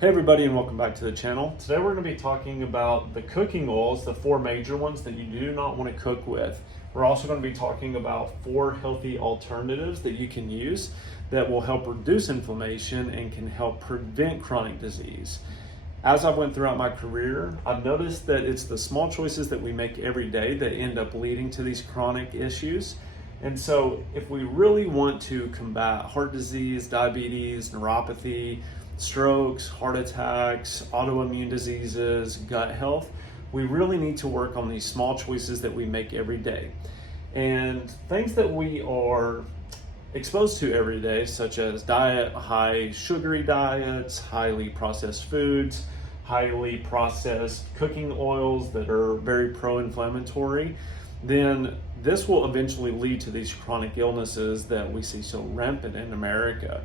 Hey everybody, and welcome back to the channel. Today we're going to be talking about the cooking oils, the four major ones that you do not want to cook with. We're also going to be talking about four healthy alternatives that you can use that will help reduce inflammation and can help prevent chronic disease. As I went throughout my career, I've noticed that it's the small choices that we make every day that end up leading to these chronic issues. And so if we really want to combat heart disease, diabetes, neuropathy, strokes, heart attacks, autoimmune diseases, gut health, we really need to work on these small choices that we make every day. And things that we are exposed to every day, such as high sugary diets, highly processed foods, highly processed cooking oils that are very pro-inflammatory, then this will eventually lead to these chronic illnesses that we see so rampant in America.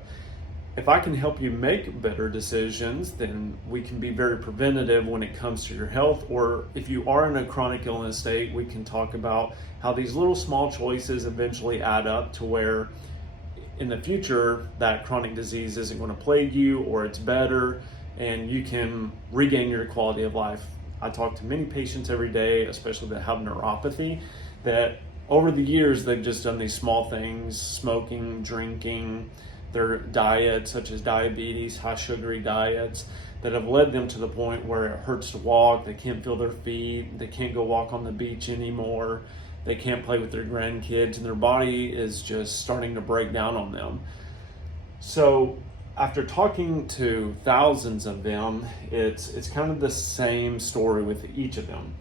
If I can help you make better decisions, then we can be very preventative when it comes to your health. Or if you are in a chronic illness state, we can talk about how these little small choices eventually add up to where in the future that chronic disease isn't going to plague you, or it's better and you can regain your quality of life. I talk to many patients every day, especially that have neuropathy, that over the years they've just done these small things, smoking, drinking, their diet, such as diabetes, high sugary diets, that have led them to the point where it hurts to walk, they can't feel their feet, they can't go walk on the beach anymore, they can't play with their grandkids, and their body is just starting to break down on them. So after talking to thousands of them, it's kind of the same story with each of them.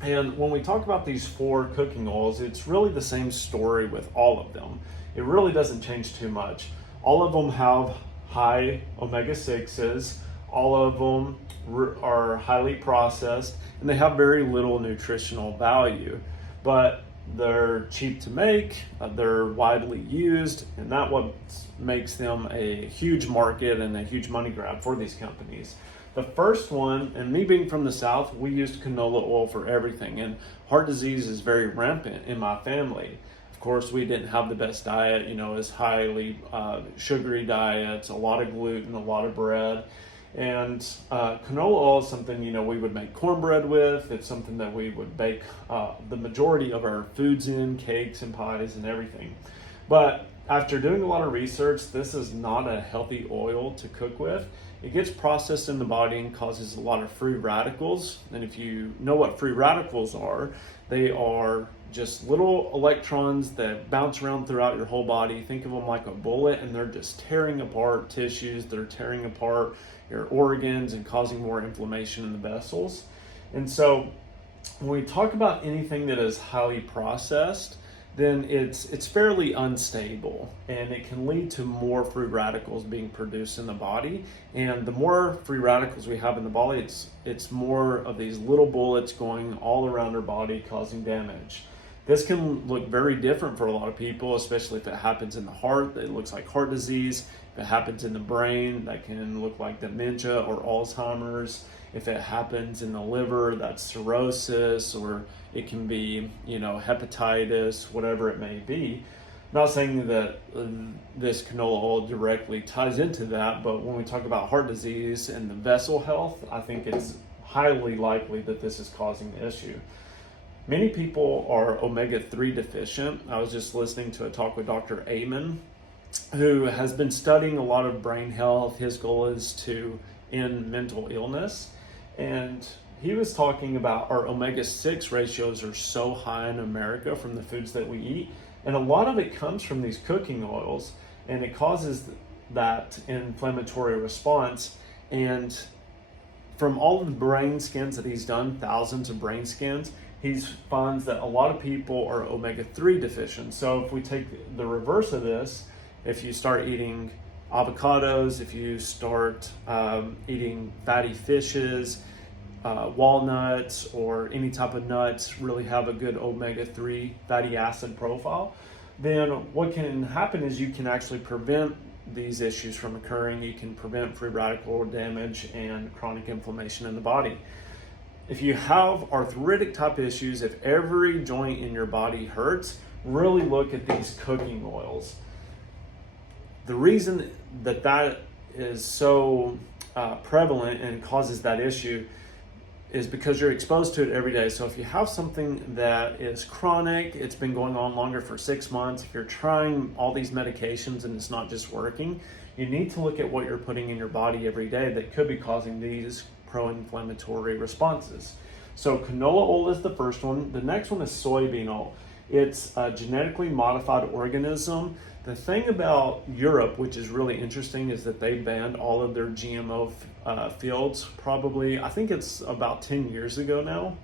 And when we talk about these four cooking oils, it's really the same story with all of them. It really doesn't change too much. All of them have high omega-6s, all of them are highly processed, and they have very little nutritional value. But they're cheap to make, they're widely used, and that's what makes them a huge market and a huge money grab for these companies. The first one, and me being from the South, we used canola oil for everything, and heart disease is very rampant in my family. Of course, we didn't have the best diet, as highly sugary diets, a lot of gluten, a lot of bread. And canola oil is something, we would make cornbread with. It's something that we would bake the majority of our foods in, cakes and pies and everything. But after doing a lot of research, this is not a healthy oil to cook with. It gets processed in the body and causes a lot of free radicals. And if you know what free radicals are, they are just little electrons that bounce around throughout your whole body. Think of them like a bullet, and they're just tearing apart tissues. They're tearing apart your organs and causing more inflammation in the vessels. And so when we talk about anything that is highly processed, then it's fairly unstable, and it can lead to more free radicals being produced in the body. And the more free radicals we have in the body, it's more of these little bullets going all around our body, causing damage. This can look very different for a lot of people, especially if it happens in the heart. It looks like heart disease. If it happens in the brain, that can look like dementia or Alzheimer's. If it happens in the liver, that's cirrhosis, or it can be, hepatitis, whatever it may be. Not saying that this canola oil directly ties into that, but when we talk about heart disease and the vessel health, I think it's highly likely that this is causing the issue. Many people are omega-3 deficient. I was just listening to a talk with Dr. Amen, who has been studying a lot of brain health. His goal is to end mental illness. And he was talking about our omega-6 ratios are so high in America from the foods that we eat. And a lot of it comes from these cooking oils, and it causes that inflammatory response. And from all of the brain scans that he's done, thousands of brain scans, he finds that a lot of people are omega-3 deficient. So if we take the reverse of this, if you start eating avocados, if you start eating fatty fishes, walnuts, or any type of nuts really have a good omega-3 fatty acid profile, then what can happen is you can actually prevent these issues from occurring. You can prevent free radical damage and chronic inflammation in the body. If you have arthritic type issues, if every joint in your body hurts, really look at these cooking oils. The reason that is so prevalent and causes that issue is because you're exposed to it every day. So if you have something that is chronic, it's been going on longer for 6 months, if you're trying all these medications and it's not just working, you need to look at what you're putting in your body every day that could be causing these pro-inflammatory responses. So canola oil is the first one. The next one is soybean oil. It's a genetically modified organism. The thing about Europe, which is really interesting, is that they banned all of their GMO fields probably, I think it's about 10 years ago now.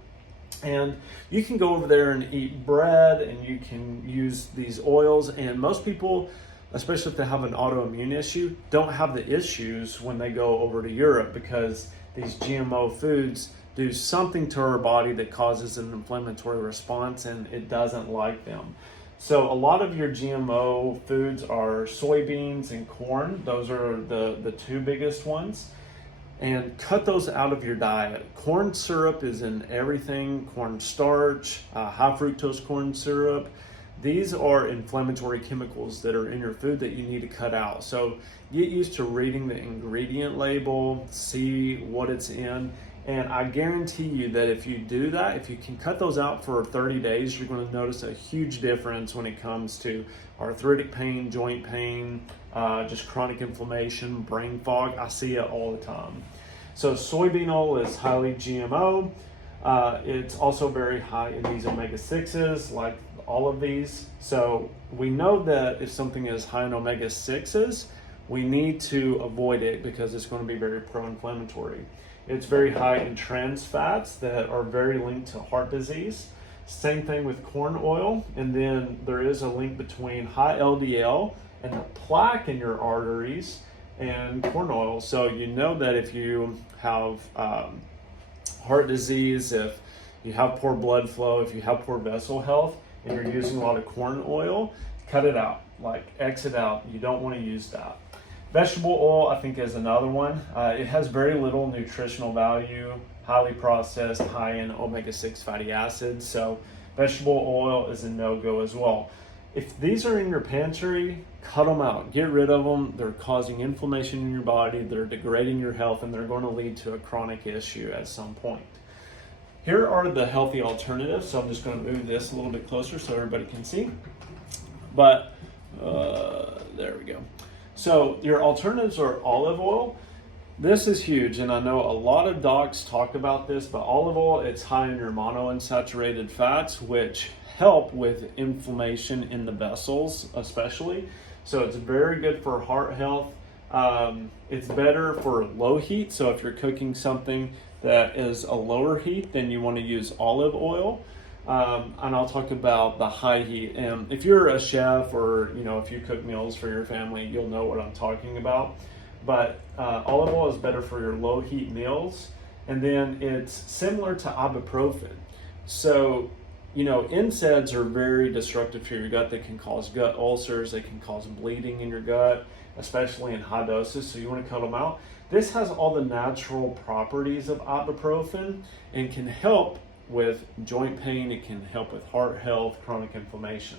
And you can go over there and eat bread and you can use these oils, and most people, especially if they have an autoimmune issue, don't have the issues when they go over to Europe because these GMO foods do something to our body that causes an inflammatory response and it doesn't like them. So a lot of your GMO foods are soybeans and corn. Those are the two biggest ones. And cut those out of your diet. Corn syrup is in everything, corn starch, high fructose corn syrup. These are inflammatory chemicals that are in your food that you need to cut out. So get used to reading the ingredient label, see what it's in. And I guarantee you that if you do that, if you can cut those out for 30 days, you're going to notice a huge difference when it comes to arthritic pain, joint pain, just chronic inflammation, brain fog. I see it all the time. So soybean oil is highly GMO. It's also very high in these omega-6s, like all of these. So we know that if something is high in omega-6s, we need to avoid it because it's going to be very pro-inflammatory. It's very high in trans fats that are very linked to heart disease. Same thing with corn oil. And then there is a link between high LDL and the plaque in your arteries and corn oil. So you know that if you have heart disease, if you have poor blood flow, if you have poor vessel health, and you're using a lot of corn oil, cut it out, like exit out. You don't want to use that. Vegetable oil, I think, is another one. It has very little nutritional value, highly processed, high in omega-6 fatty acids. So vegetable oil is a no-go as well. If these are in your pantry, cut them out. Get rid of them. They're causing inflammation in your body. They're degrading your health, and they're going to lead to a chronic issue at some point. Here are the healthy alternatives. So I'm just going to move this a little bit closer so everybody can see. But there we go. So your alternatives are olive oil. This is huge, and I know a lot of docs talk about this, but olive oil, it's high in your monounsaturated fats, which help with inflammation in the vessels especially. So it's very good for heart health. It's better for low heat. So if you're cooking something that is a lower heat, then you want to use olive oil. And I'll talk about the high heat. And if you're a chef or, if you cook meals for your family, you'll know what I'm talking about. But olive oil is better for your low heat meals. And then it's similar to ibuprofen. So, NSAIDs are very destructive to your gut. They can cause gut ulcers. They can cause bleeding in your gut, especially in high doses. So you want to cut them out. This has all the natural properties of ibuprofen and can help with joint pain. It can help with heart health, chronic inflammation.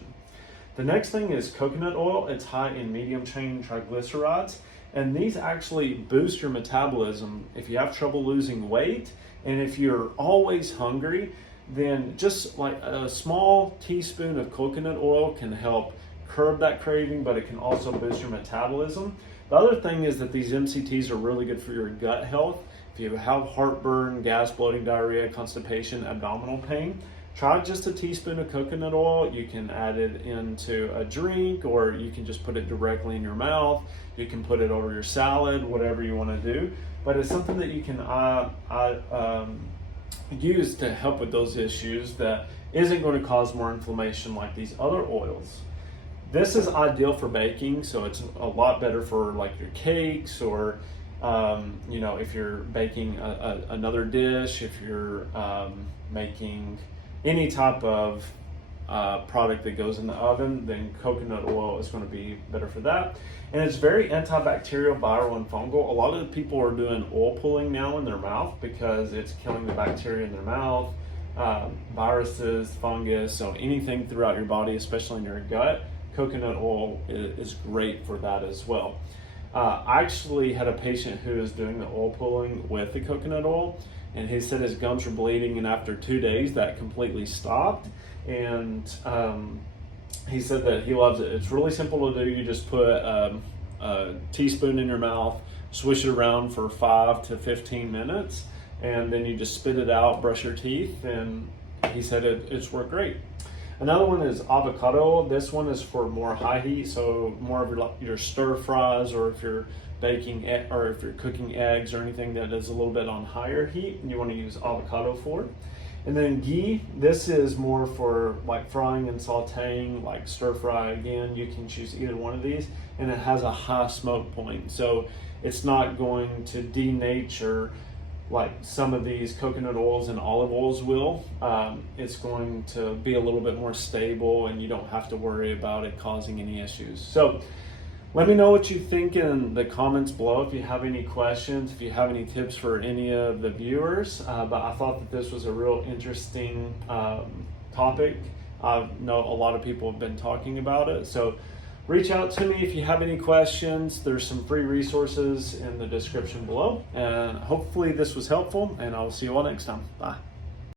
The next thing is coconut oil. It's high in medium chain triglycerides, and these actually boost your metabolism. If you have trouble losing weight, and if you're always hungry, then just like a small teaspoon of coconut oil can help curb that craving, but it can also boost your metabolism. The other thing is that these MCTs are really good for your gut health. If you have heartburn, gas, bloating, diarrhea, constipation, abdominal pain, try just a teaspoon of coconut oil. You can add it into a drink, or you can just put it directly in your mouth. You can put it over your salad, whatever you want to do. But it's something that you can use to help with those issues that isn't going to cause more inflammation like these other oils. This is ideal for baking, so it's a lot better for like your cakes, or if you're baking another dish, if you're making any type of product that goes in the oven, then coconut oil is going to be better for that. And it's very antibacterial, viral, and fungal. A lot of the people are doing oil pulling now in their mouth because it's killing the bacteria in their mouth, viruses, fungus, so anything throughout your body, especially in your gut. Coconut oil is great for that as well. I actually had a patient who was doing the oil pulling with the coconut oil, and he said his gums were bleeding, and after 2 days that completely stopped. And he said that he loves it. It's really simple to do. You just put a teaspoon in your mouth, swish it around for 5 to 15 minutes, and then you just spit it out, brush your teeth, and he said it's worked great. Another one is avocado oil. This one is for more high heat, so more of your stir fries, or if you're baking or if you're cooking eggs or anything that is a little bit on higher heat, you want to use avocado for. And then ghee, this is more for like frying and sautéing, like stir fry. Again, you can choose either one of these, and it has a high smoke point, so it's not going to denature like some of these coconut oils and olive oils will. It's going to be a little bit more stable, and you don't have to worry about it causing any issues. So let me know what you think in the comments below if you have any questions, if you have any tips for any of the viewers. But I thought that this was a real interesting topic. I know a lot of people have been talking about it. So reach out to me if you have any questions. There's some free resources in the description below. And hopefully this was helpful, and I'll see you all next time. Bye.